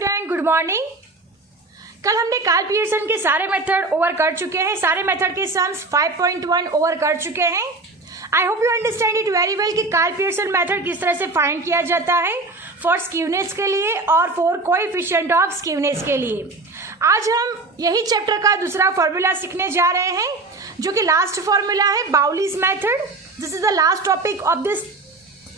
Student, good morning. कल हमने Karl Pearson के सारे मेथड ओवर कर चुके हैं, सारे मेथड के सम्स 5.1 ओवर कर चुके हैं। I hope you understand it very well कि कार्ल पियर्सन मेथड किस तरह से फाइंड किया जाता है फॉर स्क्यूनेस के लिए और फॉर कोएफिशिएंट ऑफ स्क्यूनेस के लिए। आज हम यही चैप्टर का दूसरा फॉर्मूला सीखने जा रहे हैं जो कि लास्ट फॉर्मूला है, Bowley's method. This is the last topic of this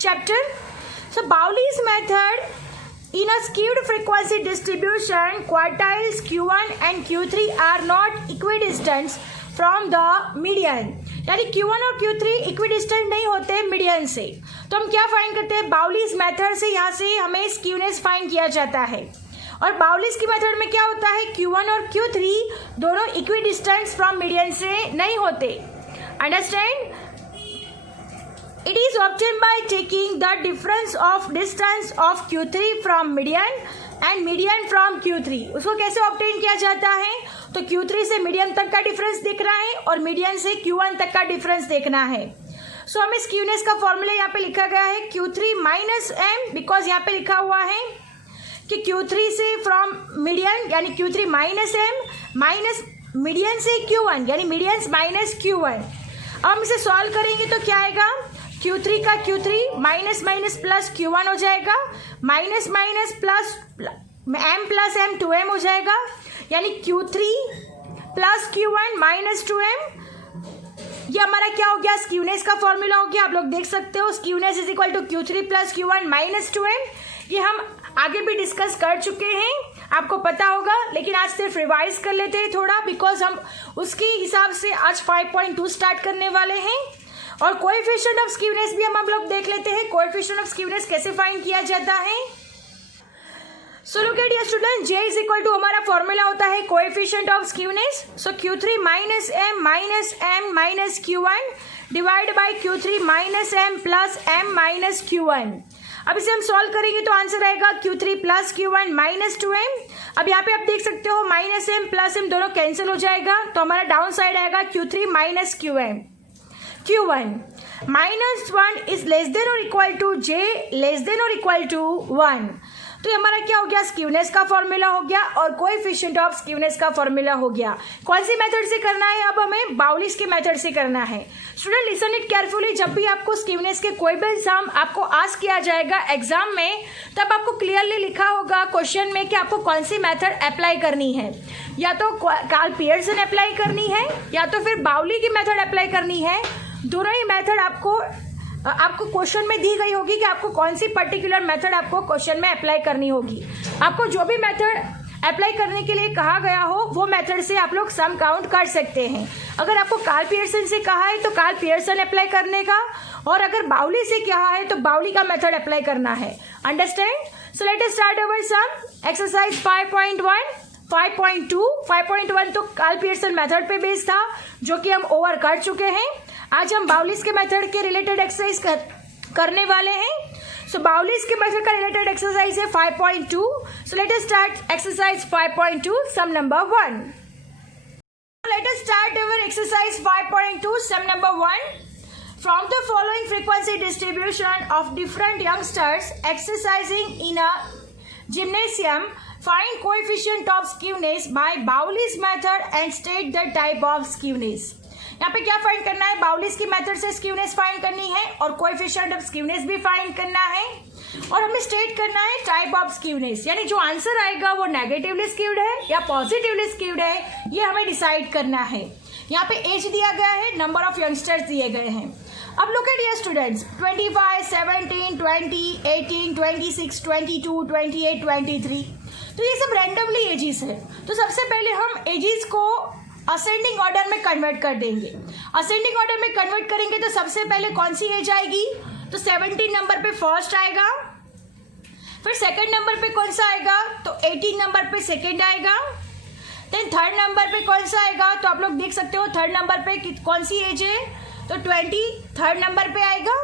chapter. So Bowley's method, in a skewed frequency distribution, quartiles Q1 and Q3 are not equidistant from the median। यानी Q1 और Q3 equidistant नहीं होते median से। तो हम क्या find करते हैं? बाउलीज मेथड से यहाँ से हमें स्क्यूनेस फाइंड किया जाता है। और बाउलीज की मेथड में क्या होता है? Q1 और Q3 दोनों इक्विडिस्टेंट फ्रॉम मीडियन से नहीं होते। Understand? It is obtained by taking the difference of distance of Q3 from median and median from Q3। उसको कैसे ऑब्टेन किया जाता है? तो Q3 से मीडियन तक का डिफरेंस देखना है और मीडियन से Q1 तक का डिफरेंस देखना है। सो हमें स्क्यूनेस का फॉर्मूला यहाँ पे लिखा गया है Q3 माइनस एम, बिकॉज यहाँ पे लिखा हुआ है कि Q3 से फ्रॉम मीडियन यानी Q3 minus M minus median से Q1 यानी मीडियन माइनस Q1। अब हम इसे सॉल्व करेंगे तो क्या आएगा? Q3 का Q3 minus minus plus Q1 हो जाएगा, minus minus plus m plus m 2m हो जाएगा, यानी Q3 plus Q1 minus 2m। ये हमारा क्या हो गया? स्क्यूनेस का फॉर्मूला हो गया। आप लोग देख सकते हो skewness is equal to Q3 plus Q1 minus 2m। ये हम आगे भी डिस्कस कर चुके हैं, आपको पता होगा, लेकिन आज सिर्फ रिवाइज कर लेते हैं थोड़ा, बिकॉज हम उसके हिसाब से आज 5.2 स्टार्ट करने वाले हैं। और कोएफिशिएंट ऑफ स्क्यूनेस भी हम लोग देख लेते हैं। कोएफिशिएंट ऑफ स्क्यूनेस कैसे फाइंड किया जाता है? So look at dear student, J is equal to हमारा फॉर्मूला होता है coefficient of skewness. So Q3 minus m minus Q1 divide by Q3 minus m plus m minus Q1। अब इसे हम सॉल्व करेंगे तो आंसर आएगा Q3 plus Q1 minus 2m। अब यहाँ पे आप देख सकते हो माइनस m प्लस m दोनों कैंसिल हो जाएगा, तो हमारा डाउन साइड आएगा Q3 minus Q1 minus 1 is less than और equal to J less than और इक्वल टू 1। तो ये हमारा क्या हो गया? स्क्यूनेस का फॉर्मूला हो गया और कोएफिशिएंट ऑफ स्क्यूनेस का फॉर्मूला हो गया। कौन सी मेथड से करना है? अब हमें बाउलीज के मेथड से करना है। Student listen it carefully. जब भी आपको स्क्यूनेस के कोई भी सम आपको आस्क किया जाएगा एग्जाम में, तब आपको क्लियरली लिखा होगा क्वेश्चन में कि आपको कौन सी मेथड अप्लाई करनी है। या तो कार्ल पियर्सन अप्लाई करनी है या तो फिर बाउली की मेथड अप्लाई करनी है। दोनों ही मेथड आपको क्वेश्चन में दी गई होगी कि आपको कौन सी पर्टिकुलर मेथड आपको क्वेश्चन में अप्लाई करनी होगी। आपको जो भी मेथड अप्लाई करने के लिए कहा गया हो वो मेथड से आप लोग सम काउंट कर सकते हैं। अगर आपको कार्ल पियर्सन से कहा है तो कार्ल पियर्सन अप्लाई करने का, और अगर बाउली से कहा है तो बाउली का मेथड अप्लाई करना है। Understand? So let us start our sum. Exercise 5.1 5.1 तो कार्ल पियर्सन मेथड पे बेस्ड था जो कि हम ओवर कर चुके हैं। आज हम बाउलीज के मेथड के रिलेटेड एक्सरसाइज करने वाले हैं। सो बाउलीज के मेथड का रिलेटेड एक्सरसाइज है 5.2। So let us start exercise 5.2 sum number 1। Let us start our exercise 5.2 sum number 1। From the following frequency distribution of different youngsters exercising in a gymnasium, find coefficient of skewness by Bowley's method and state the type of skewness। यहाँ पे क्या find करना है? बाउलीज की method से skewness find करनी है और कोएफिशिएंट ऑफ स्क्यूनेस भी फाइंड करना है, और हमें स्टेट करना है टाइप ऑफ स्क्यूनेस, यानी जो आंसर आएगा वो नेगेटिवली स्क्यूड है या पॉजिटिवली स्क्यूड है, ये हमें डिसाइड करना है। यहाँ पे एज दिया गया है, नंबर ऑफ यंगस्टर्स दिए गए हैं। अब लुक एट डियर स्टूडेंट्स, 25, 17, 20, 18, 26, 22, 28, 23, तो ये सब रैंडमली एजेस है। तो सबसे पहले हम एजेस को असेंडिंग ऑर्डर में कन्वर्ट कर देंगे। असेंडिंग ऑर्डर में कन्वर्ट करेंगे तो सबसे पहले कौन सी एज आएगी? तो 17 नंबर पे फर्स्ट आएगा, फिर सेकंड नंबर पे कौन सा आएगा? तो 18 नंबर पे सेकंड आएगा। देन थर्ड नंबर पे कौन सा आएगा? तो आप लोग देख सकते हो थर्ड नंबर पे कौन सी एज है? तो 20 थर्ड नंबर पे आएगा।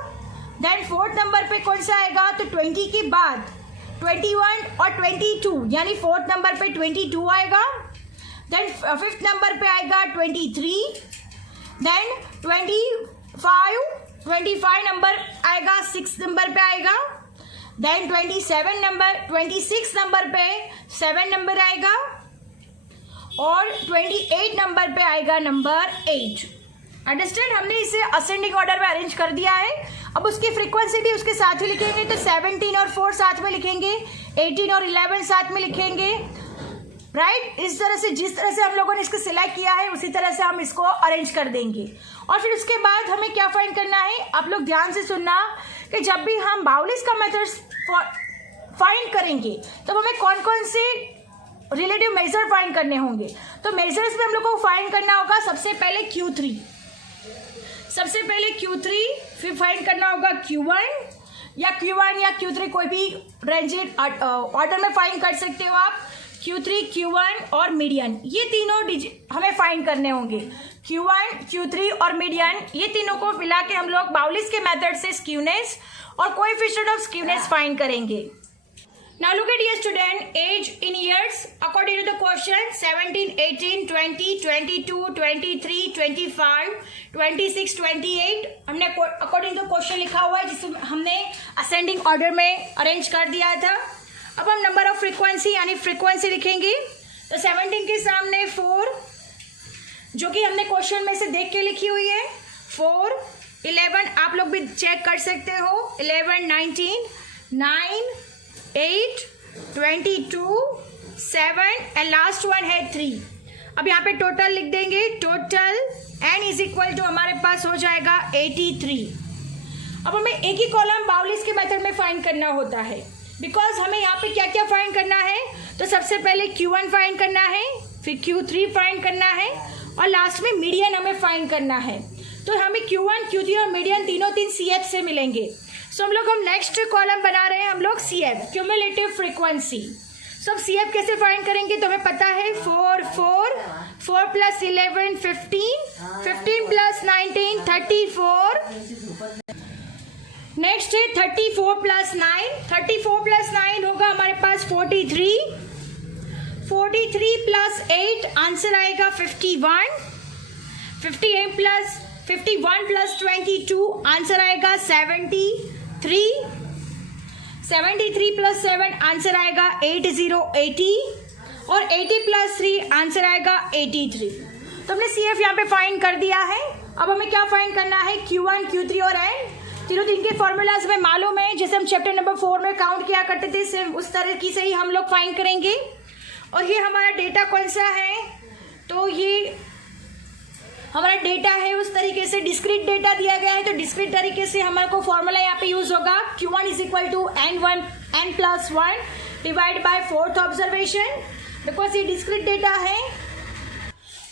देन फोर्थ नंबर पे कौन सा आएगा? तो 20 के बाद 21 और 22 यानी फोर्थ नंबर पे 22 आएगा। देन फिफ्थ नंबर पे आएगा 23, देन 25 नंबर आएगा, सिक्स नंबर पे आएगा। देन 26 नंबर पे 7 नंबर आएगा और 28 नंबर पे आएगा नंबर 8। अंडरस्टैंड? हमने इसे असेंडिंग ऑर्डर में अरेंज कर दिया है। अब उसकी फ्रीक्वेंसी भी उसके साथ ही लिखेंगे, तो 17 और 4 साथ में लिखेंगे, 18 और 11 साथ में लिखेंगे, राइट? इस तरह से जिस तरह से हम लोगों ने इसको सिलेक्ट किया है उसी तरह से हम इसको अरेंज कर देंगे। और फिर उसके बाद हमें क्या फाइंड करना है, आप लोग ध्यान से सुनना कि जब भी हम बाउलिस का मेथड फाइंड करेंगे तो हमें कौन कौन से रिलेटिव मेजर फाइंड करने होंगे। तो मेजर्स में हम लोग को फाइंड करना होगा सबसे पहले Q3, फिर फाइंड करना होगा Q1 या Q3, कोई भी रेंज ऑर्डर में फाइंड कर सकते हो आप। Q3, Q1 और मीडियन, ये तीनों हमें फाइंड करने होंगे। Q1, Q3 और मीडियन, ये तीनों को मिला के हम लोग बाउलिस के मेथड से स्क्यूनेस और कोएफिशिएंट ऑफ स्क्यूनेस फाइंड करेंगे। Now look at your student, age in years according to the question 17, 18, 20, 22, 23, 25, 26, 28 हमने अकॉर्डिंग टू क्वेश्चन लिखा हुआ है जिसे हमने असेंडिंग ऑर्डर में अरेंज कर दिया था। अब हम नंबर ऑफ फ्रीक्वेंसी यानी फ्रीक्वेंसी लिखेंगे। तो 17 के सामने 4 जो कि हमने क्वेश्चन में से देख के लिखी हुई है, 4, 11 आप लोग भी चेक कर सकते हो, 11, 19, 9, 8, 22, 7 एंड लास्ट वन है 3। अब यहाँ पे टोटल लिख देंगे, total n is equal to हमारे पास हो जाएगा 83। अब हमें एक ही कॉलम बाउलिस के मेथड में फाइंड करना होता है, बिकॉज हमें यहाँ पे क्या क्या फाइंड करना है। तो सबसे पहले Q1 फाइंड करना है, फिर Q3 फाइंड करना है और लास्ट में मीडियन हमें फाइंड करना है। तो हमें Q1, Q3 और मीडियन तीनों CF से मिलेंगे। सो हम नेक्स्ट कॉलम बना रहे हैं हम लोग CF, क्यूमुलेटिव फ्रीक्वेंसी। सो अब CF कैसे फाइंड करेंगे, तो हमें पता है 4 प्लस 11 15 प्लस 19 34। नेक्स्ट है 34 प्लस 9 होगा हमारे पास 43 प्लस 8 आंसर आएगा 51 प्लस 22 आंसर आएगा 73 प्लस 7 आंसर आएगा 80 और 80 प्लस 3 आंसर आएगा 83। तो हमने CF यहाँ पे फाइंड कर दिया है। अब हमें क्या फाइंड करना है, Q1, Q3 और N तीनों दिन के फॉर्मूलाज में मालूम है, जैसे हम चैप्टर नंबर 4 में काउंट किया करते थे, सेम उस तरह की से ही हम लोग फाइंड करेंगे। और ये हमारा डेटा कौन सा है, तो ये हमारा डेटा है उस तरीके से डिस्क्रीट डेटा दिया गया है, तो डिस्क्रीट तरीके से हमारे को फॉर्मूला यहाँ पे यूज होगा Q1 is equal to n+1 divide by 4th observation, because ये डिस्क्रीट डेटा है।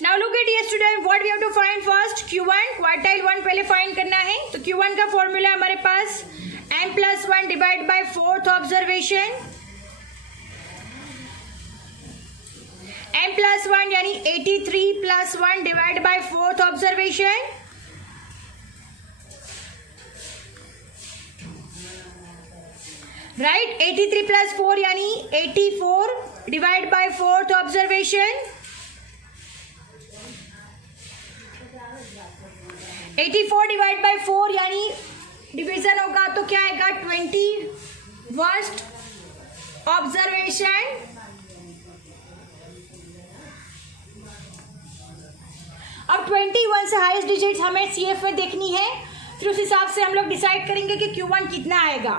नाउ लुक एट ये student, what we have to find first Q1, quartile 1 पहले फाइंड करना है। तो Q1 का फॉर्मूला हमारे पास n+1 divide by 4th observation, n+1 यानी 83 plus 1 divide by 4th observation, right. 83 plus 4 यानी 84 divide by 4th observation, 84 divide by 4 यानी division होगा तो क्या आएगा 21st ऑब्जर्वेशन। अब 21 से हाईएस्ट डिजिट हमें CF में देखनी है, फिर उस हिसाब से हम लोग डिसाइड करेंगे कि Q1 कितना आएगा।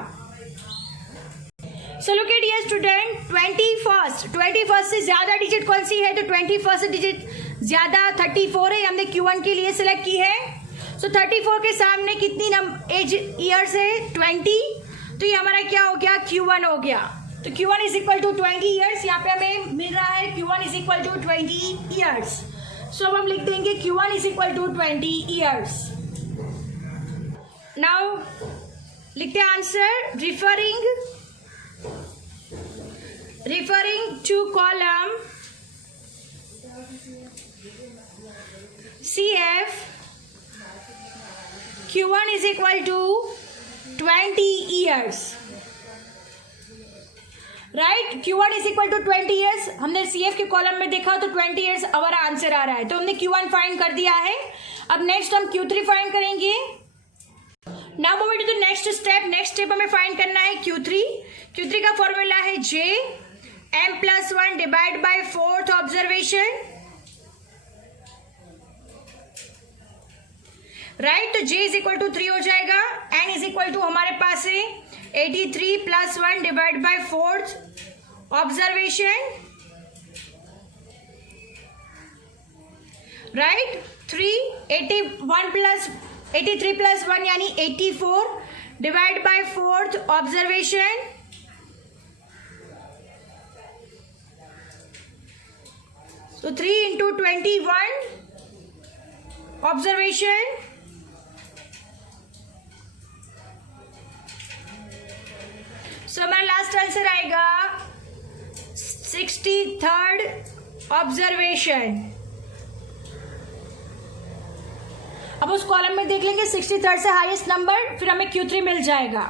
So look at dear student, 21st से ज्यादा डिजिट कौन सी है, तो 21st डिजिट ज्यादा 34 है, हमने Q1 के लिए सिलेक्ट की है। सो 34 के सामने कितनी एज ईयर्स है 20, तो ये हमारा क्या हो गया, Q1 हो गया। तो Q1 is equal to 20 years, यहाँ पे हमें मिल रहा है Q1 is equal to 20 years. So अब हम लिख देंगे Q1 is equal to 20 years. Now लिखते हैं answer, referring to column CF, Q1 is equal to 20 years, right. Q1 is equal to 20 years, हमने CF के कॉलम में देखा तो 20 years हमारा आंसर आ रहा है, तो हमने Q1 फाइंड कर दिया है। अब नेक्स्ट हम Q3 फाइंड करेंगे। Now moving to the next step. Next step हमें फाइंड करना है Q3। Q3 का फॉर्मूला है J m+1 divide by fourth observation, right. तो J इज इक्वल टू 3 हो जाएगा, N इज इक्वल टू हमारे पास है 83 + 1 divide by fourth observation, right. 83 + 1 यानी 84 डिवाइड बाय फोर्थ ऑब्जर्वेशन, तो 3 × 21 ऑब्जर्वेशन, सो हमारा लास्ट आंसर आएगा 63rd ऑब्जर्वेशन। अब उस कॉलम में देख लेंगे 63rd से हाईएस्ट नंबर, फिर हमें Q3 मिल जाएगा।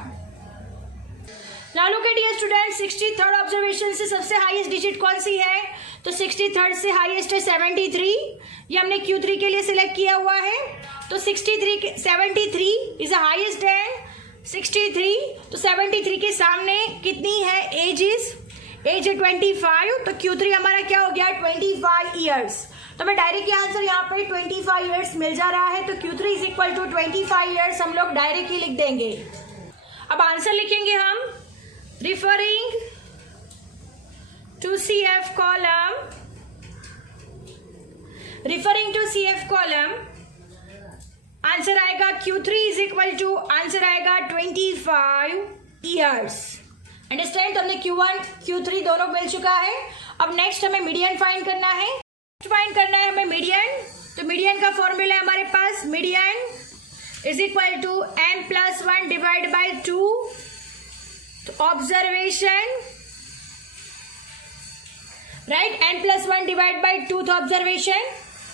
Now look at dear student, 63rd observation से सबसे हाईएस्ट डिजिट कौन सी है? तो 63rd से हाईएस्ट है 73, ये हमने Q3 के लिए सिलेक्ट किया हुआ है। तो 73 इज द हाईएस्ट एंड 63, तो 73 के सामने कितनी है एज है 25, तो Q3 हमारा क्या हो गया 25 ईयर्स। तो हमें डायरेक्ट आंसर यहाँ पर 25 ईयर्स मिल जा रहा है, तो Q3 is equal to 25 years हम लोग डायरेक्ट ही लिख देंगे। अब आंसर लिखेंगे हम referring to CF column, referring to CF column answer आएगा Q3 is equal to answer आएगा 25 ईयर्स। अंडरस्टैंड, तो हमने Q1 Q3 दोनों मिल चुका है। अब नेक्स्ट हमें मीडियन फाइंड करना है, हमें मीडियन। तो मीडियन का फॉर्मूला है हमारे पास, median is equal to m+1 divide by 2 observation, right. n+1 divide by 2 observation.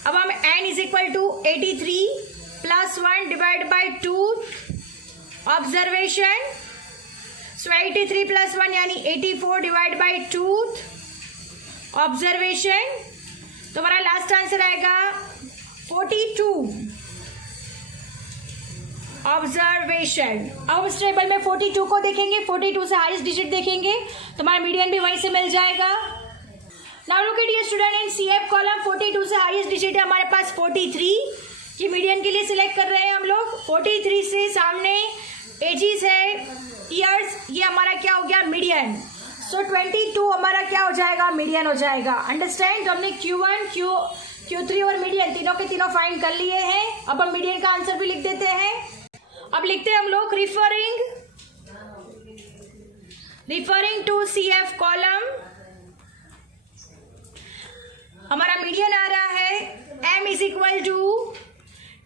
अब हम n is equal to 83 + 1 divide by 2 observation, so 83 + 1 यानी 84 डिवाइड बाय 2 ऑब्जर्वेशन, तो हमारा लास्ट आंसर आएगा 42 ऑब्जर्वेशन। अब इस टेबल में 42 को देखेंगे, 42 से हाईएस्ट डिजिट देखेंगे, तो हमारा मीडियन भी वहीं से मिल जाएगा। Now look eight student in CF column, 42 से हाईएस्ट डिजिट है हमारे पास 43, ये मीडियन के लिए सिलेक्ट कर रहे हैं हम लोग। 43 से सामने एजिस है ईयर्स, ये हमारा क्या हो गया मीडियन, सो 22 हमारा क्या हो जाएगा मीडियन हो जाएगा। अंडरस्टैंड, तो हमने Q1 Q3 और मीडियन तीनों के तीनों फाइंड कर लिए हैं। अब हम मीडियन का आंसर भी लिख देते हैं। अब लिखते हैं हम लोग रिफरिंग टू CF कॉलम, हमारा मीडियन आ रहा है m is equal to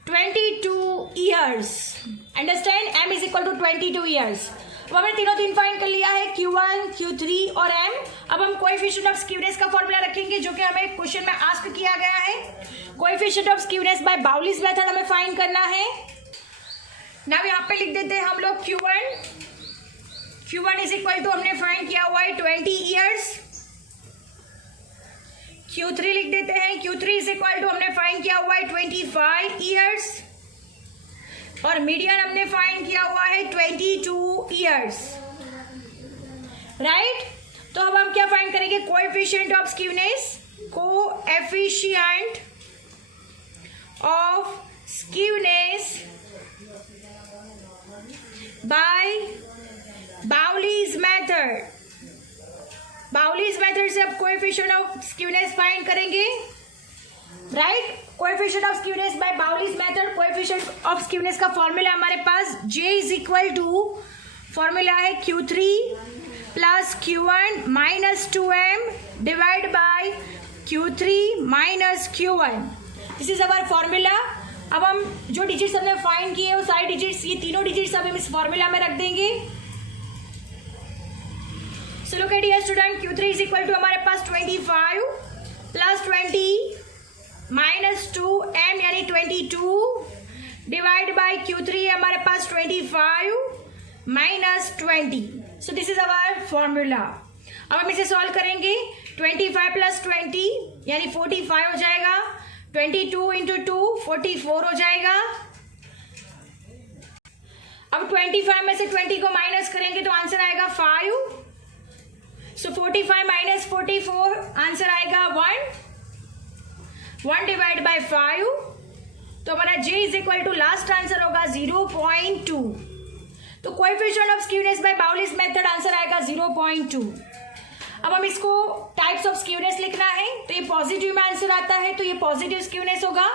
22 years. Understand, m is equal to 22 years. अब हमने तीन फाइंड कर लिया है, Q1 Q3 और m। अब हम कोएफिशिएंट ऑफ स्क्यूनेस का फॉर्मूला रखेंगे, जो कि हमें क्वेश्चन में आस्क किया गया है। Coefficient of skewness by Bowley's method हमें फाइंड करना है। नाउ यहाँ पे लिख देते हैं हम लोग Q1 इज इक्वल टू हमने फाइंड किया हुआ है 20 ईयर्स। Q3 लिख देते हैं, Q3 इज इक्वल टू हमने फाइंड किया हुआ है 25 ईयर्स, और मीडियन हमने फाइंड किया हुआ है 22 ईयर्स, राइट। तो अब हम क्या फाइंड करेंगे, coefficient of skewness, coefficient of skewness by Bowley's method. Bowley's method से अब कोएफिशिएंट ऑफ स्क्यूनेस फाइंड करेंगे, right. Coefficient of skewness by Bowley's method, coefficient of skewness का फॉर्मूला हमारे पास J is equal to formula है Q3 + Q1 - 2m divide by Q3 - Q1, this is our formula. अब हम जो digits हमने find किए वो सारे डिजिट्स, ये तीनों डिजिट्स अब हम इस फॉर्मूला में रख देंगे। So look at here student, Q3 is equal to हमारे पास 25 + 20 - 2m यानी 22 डिवाइड बाय Q3 हमारे पास 25 - 20, so this is our formula. अब हम इसे सॉल्व करेंगे, 25 + 20 यानी 45 हो जाएगा, 22 × 2 44 हो जाएगा। अब 25 में से 20 को माइनस करेंगे तो आंसर आएगा 5. सो 45 माइनस 44 आंसर आएगा 1 डिवाइड बाय 5. तो हमारा j is equal to last answer होगा 0.2. तो coefficient of skewness by Bowley's method answer आएगा 0.2. अब हम इसको टाइप्स ऑफ स्क्यूनेस लिखना है. तो ये पॉजिटिव में आंसर आता है तो ये पॉजिटिव स्क्यूनेस होगा.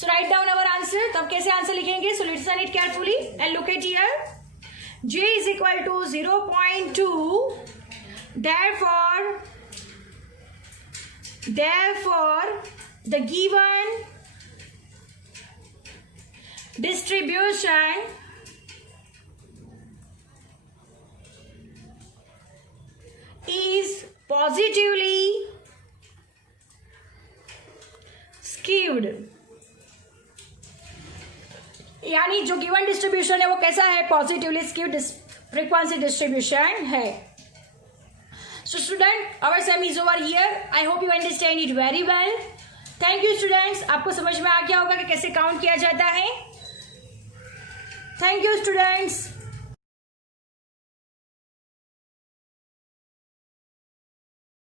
So write down our answer. तब कैसे आंसर लिखेंगे? So listen it carefully and look at here. j is equal to 0.2. Therefore, the given distribution is positively skewed. यानी जो गिवन डिस्ट्रीब्यूशन है वो कैसा है? पॉजिटिवली स्क्यूड फ्रीक्वेंसी डिस्ट्रीब्यूशन है. So student, our sum is over here. I hope you understand it very well. Thank you students. आपको समझ में आ गया होगा कि कैसे काउंट किया जाता है. Thank you students.